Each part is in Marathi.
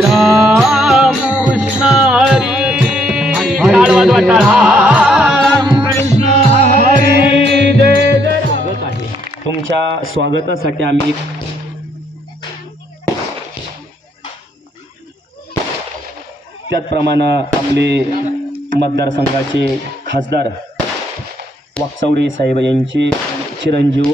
राम कृष्ण राम कृष्ण तुमच्या स्वागतासाठी आम्ही त्याचप्रमाणे आपली मतदारसंघाचे खासदार वाकचौरे साहेब यांचे चिरंजीव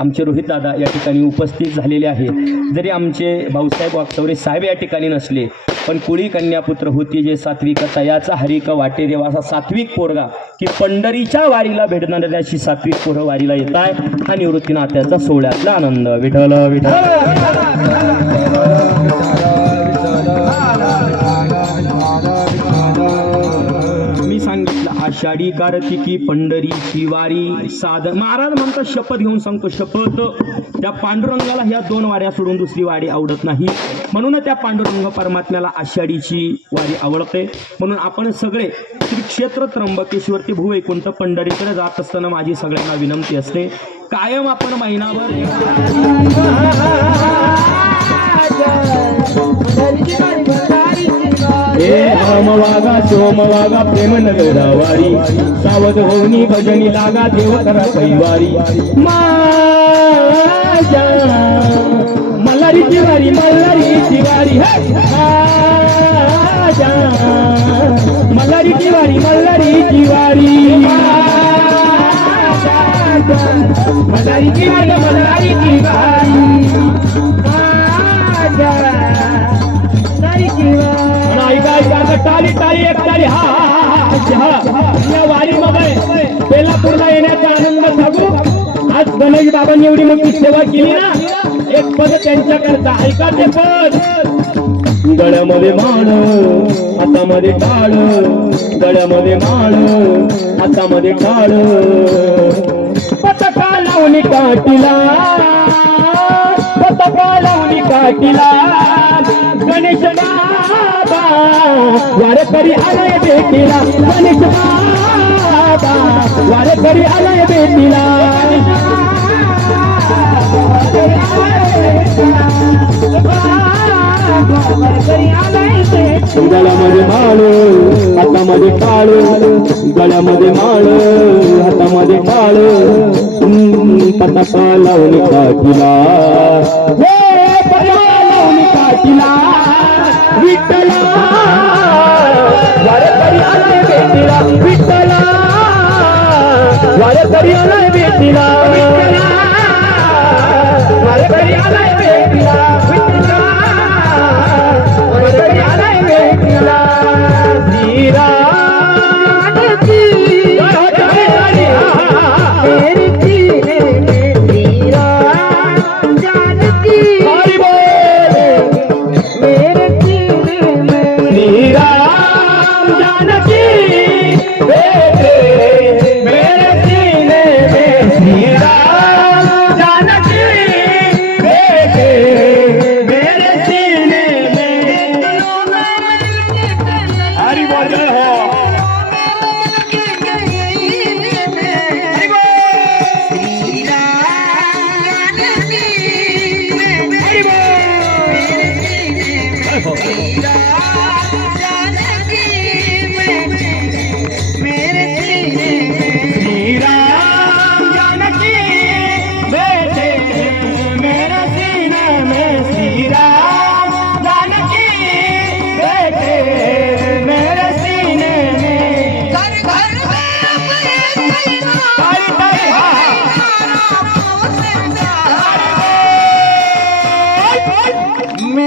आमचे रोहित दादा या ठिकाणी उपस्थित झालेले आहेत. जरी आमचे भाऊसाहेब वाकचौरे साहेब या ठिकाणी नसले पण कुळी कन्यापुत्र होती जे सात्विकता याचा हरिक वाटे देवा असा सात्विक पोरगा की पंढरीच्या वारीला भेटणाऱ्या अशी सात्विक पोरं वारीला येत आहे हा निवृत्तीनाथ्याचा सोहळ्यातला आनंद. विठल विठल आषाढी कार्तिकी पंढरीची वारी साध महाराज म्हणतात शपथ घेऊन सांगतो शपथ त्या पांडुरंगाला ह्या दोन वाऱ्या सोडून दुसरी वारी आवडत नाही म्हणून त्या पांडुरंग परमात्म्याला आषाढीची वारी आवडते म्हणून आपण सगळे श्री क्षेत्र त्र्यंबकेश्वर ते भूवैकुंठ पंढरीकडे जात असताना माझी सगळ्यांना विनंती असते कायम आपण महिनाभर हे राम वागा सोम वागा प्रेम नगरावारी सावध होनी भजनी लागा देव करा कैवारी. माझ्या मल्हारीची वारी मल्हारीची वारी हे! माझ्या मल्हारीची वारी मल्हारीची वारी मल्हारीची वारी मल्हारीची वारी नाही काय आता टाळी टाळी एक टाळी हा हा हा हा या वारीमध्ये बेलापूरला येण्याचा आनंद सांगू आज गणेश बाबांनी एवढी मोठी सेवा केली ना. एक पद त्यांच्याकरता. ऐका ते पद. गळ्यामध्ये माळ हातामध्ये टाळ. गळ्यामध्ये माळ हातामध्ये टाळ. पतका लावणी काटीला पतका लावणी काटीला गणेश वारकरी आलाय भेटीला गणेश बाबा वारकरी आलाय भेटीला. गळ्यामध्ये माळ हातामध्ये टाळ गळ्यामध्ये माळ हातामध्ये टाळ पताका लावणी काठीला. वारकरी आलाय भेटीला. वारकरी आलाय भेटीला.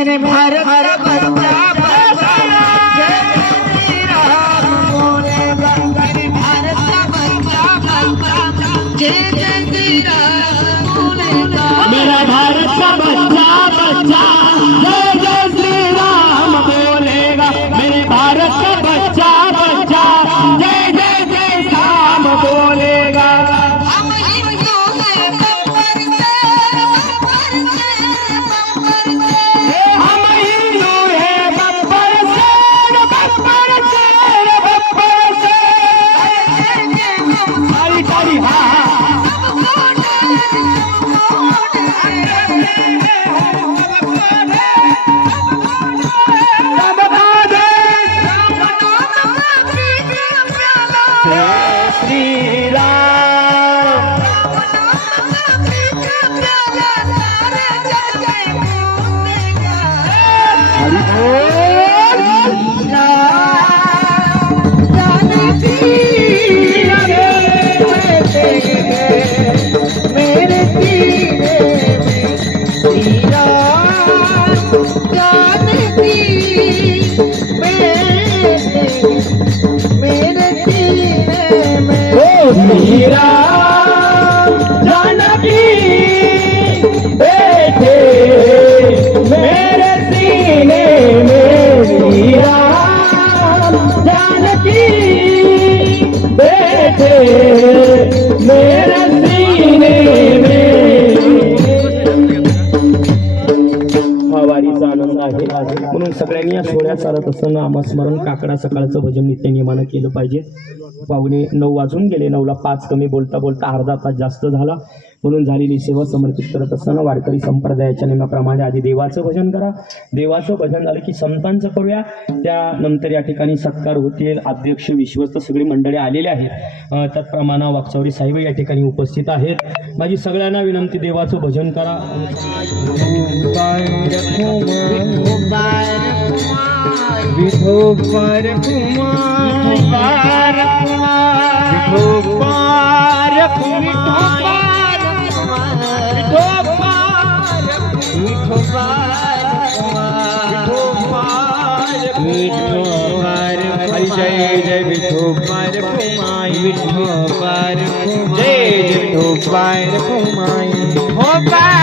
मेरे भारत जय जय वारीचा आनंद आहे. म्हणून सगळ्यांनी या सोहळ्यात चालत असताना आमस्मरण काकडा सकाळचं भजन नित्य नियमानं केलं पाहिजे. पाहुणे नऊ वाजून गेले. नऊला पाच कमी बोलता बोलता अर्धा तास जास्त झाला. म्हणून झालेली सेवा समर्पित करत असताना वारकरी संप्रदायाच्या नियमाप्रमाणे आधी देवाचं भजन करा. देवाचं भजन झालं की संतांचं करूया. त्यानंतर या ठिकाणी सत्कार होतील. अध्यक्ष विश्वस्त सगळी मंडळी आलेली आहेत. त्याप्रमाणे त्याचप्रमाणे साहेब या ठिकाणी उपस्थित आहेत. माझी सगळ्यांना विनंती देवाचं भजन करा. विठोबार हरी जय जय विठोबार कुमाई विठोबार जय जय विठोबार कुमाई हो बार कुमार